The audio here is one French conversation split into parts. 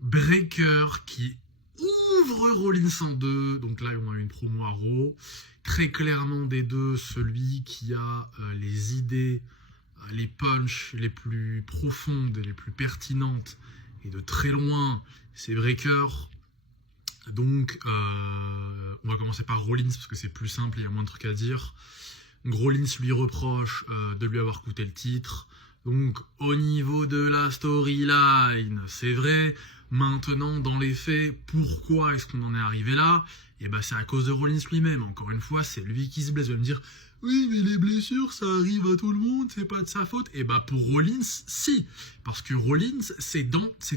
Breaker qui ouvre Rollins en deux. Donc là, on a une promo à Raw. Très clairement des deux, celui qui a les idées, les punchs les plus profondes, les plus pertinentes, et de très loin, c'est Breaker. Donc, on va commencer par Rollins parce que c'est plus simple, il y a moins de trucs à dire. Donc, Rollins lui reproche de lui avoir coûté le titre. Donc, au niveau de la storyline, c'est vrai. Maintenant, dans les faits, pourquoi est-ce qu'on en est arrivé là? Et ben, c'est à cause de Rollins lui-même. Encore une fois, c'est lui qui se blesse. Vous allez me dire, oui, mais les blessures, ça arrive à tout le monde, c'est pas de sa faute. Et ben, pour Rollins, si. Parce que Rollins, c'est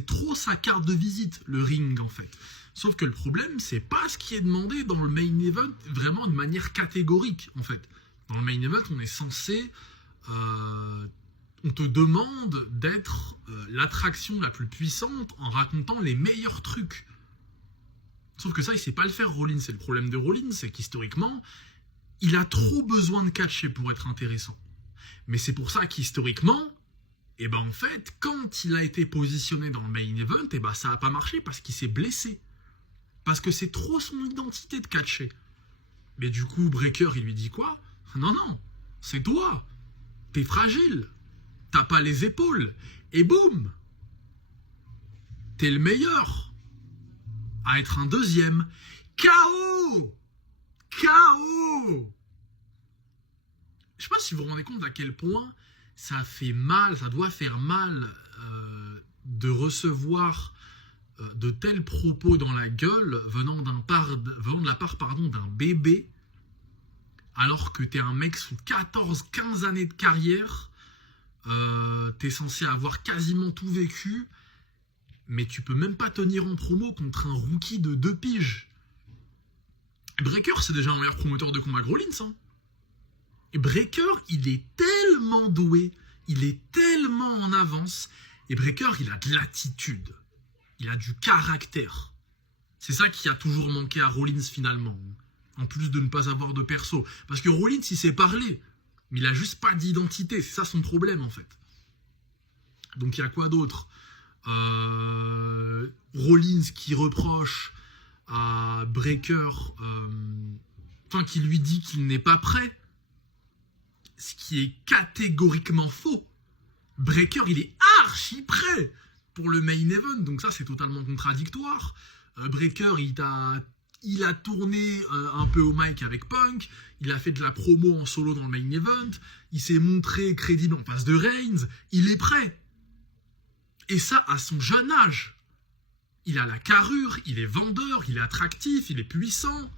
trop sa carte de visite, le ring, en fait. Sauf que le problème, c'est pas ce qui est demandé dans le main event, vraiment de manière catégorique, en fait. Dans le main event, on est censé... on te demande d'être l'attraction la plus puissante en racontant les meilleurs trucs. Sauf que ça, il sait pas le faire, Rollins. C'est le problème de Rollins, c'est qu'historiquement, il a trop besoin de catcher pour être intéressant. Mais c'est pour ça qu'historiquement, et ben en fait, quand il a été positionné dans le main event, et ben ça a pas marché parce qu'il s'est blessé. Parce que c'est trop son identité de catcher. Mais du coup, Breaker, il lui dit quoi? Non, non, c'est toi. T'es fragile. T'as pas les épaules. Et boum, t'es le meilleur à être un deuxième. KO. KO. Je sais pas si vous vous rendez compte à quel point ça fait mal, ça doit faire mal de recevoir de tels propos dans la gueule venant de la part d'un bébé, alors que t'es un mec sous 14-15 années de carrière. T'es censé avoir quasiment tout vécu, mais tu peux même pas tenir en promo contre un rookie de 2 piges. Breaker, c'est déjà un meilleur promoteur de combat que Rollins. Hein. Et Breaker, il est tellement doué, il est tellement en avance, et Breaker, il a de l'attitude, il a du caractère. C'est ça qui a toujours manqué à Rollins finalement, en plus de ne pas avoir de perso. Parce que Rollins, il sait parler, mais il a juste pas d'identité, c'est ça son problème en fait. Donc il y a quoi d'autre? Rollins qui reproche à Breaker, qui lui dit qu'il n'est pas prêt, ce qui est catégoriquement faux. Breaker, il est archi prêt pour le main event, donc ça c'est totalement contradictoire. Breaker, il a tourné un peu au mic avec Punk, il a fait de la promo en solo dans le main event, il s'est montré crédible en face de Reigns, il est prêt. Et ça, à son jeune âge. Il a la carrure, il est vendeur, il est attractif, il est puissant,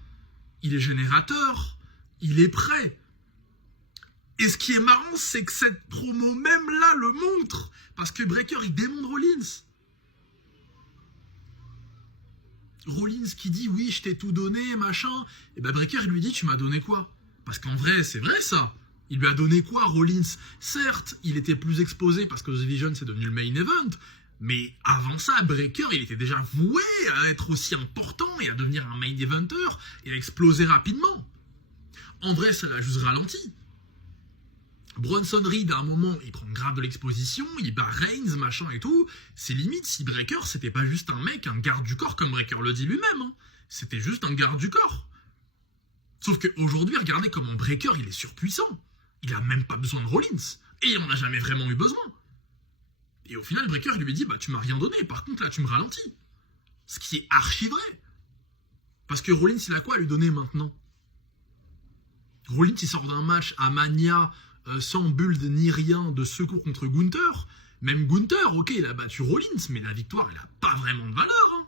il est générateur, il est prêt. Et ce qui est marrant, c'est que cette promo même là le montre, parce que Breaker, il démonte Rollins. Rollins qui dit oui, je t'ai tout donné, machin. Et ben Breaker, il lui dit tu m'as donné quoi? Parce qu'en vrai, c'est vrai ça. Il lui a donné quoi, Rollins? Certes, il était plus exposé parce que The Division c'est devenu le main event, mais avant ça, Breaker, il était déjà voué à être aussi important et à devenir un main eventer et à exploser rapidement. En vrai, ça l'a juste ralenti. Bronson Reed, à un moment, il prend grave de l'exposition, il bat Reigns, machin et tout. C'est limite si Breaker, c'était pas juste un mec, un garde du corps, comme Breaker le dit lui-même. Hein. C'était juste un garde du corps. Sauf qu'aujourd'hui, regardez comment Breaker, il est surpuissant. Il a même pas besoin de Rollins. Et il en a jamais vraiment eu besoin. Et au final, Breaker, il lui dit, bah tu m'as rien donné, par contre là, tu me ralentis. Ce qui est archi vrai. Parce que Rollins, il a quoi à lui donner maintenant? Rollins, il sort d'un match à Mania, sans build ni rien de secours contre Gunther. Même Gunther, ok, il a battu Rollins, mais la victoire, elle a pas vraiment de valeur. Hein.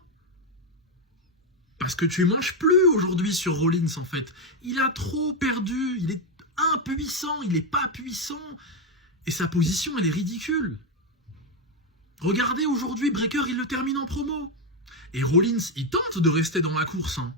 Parce que tu manges plus aujourd'hui sur Rollins, en fait. Il a trop perdu, il est impuissant, il est pas puissant. Et sa position, elle est ridicule. Regardez, aujourd'hui, Breaker, il le termine en promo. Et Rollins, il tente de rester dans la course. Hein.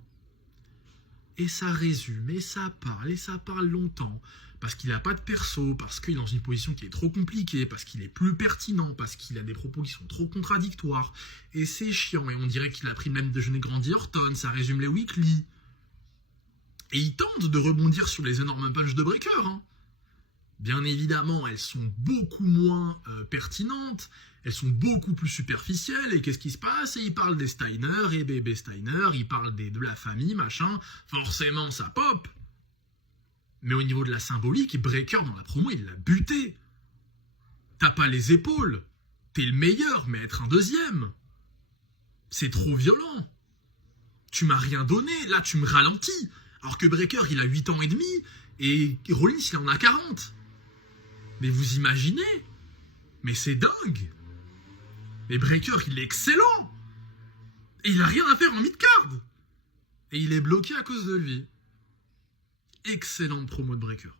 Et ça résume, et ça parle longtemps. Parce qu'il n'a pas de perso, parce qu'il est dans une position qui est trop compliquée, parce qu'il est plus pertinent, parce qu'il a des propos qui sont trop contradictoires. Et c'est chiant, et on dirait qu'il a pris le même déjeuner Grandi Horton, ça résume les weekly. Et il tente de rebondir sur les énormes punches de Breaker. Hein. Bien évidemment, elles sont beaucoup moins pertinentes, elles sont beaucoup plus superficielles, et qu'est-ce qui se passe? Il parle des Steiner, et bébé Steiner, il parle de la famille, machin, forcément ça pop. Mais au niveau de la symbolique, Breaker dans la promo, il l'a buté. T'as pas les épaules, t'es le meilleur, mais être un deuxième, c'est trop violent. Tu m'as rien donné, là tu me ralentis. Alors que Breaker, il a 8 ans et demi, et Rollins, il en a 40. Mais vous imaginez? Mais c'est dingue. Mais Breaker, il est excellent. Et il a rien à faire en mid-card. Et il est bloqué à cause de lui. Excellente promo de Breaker.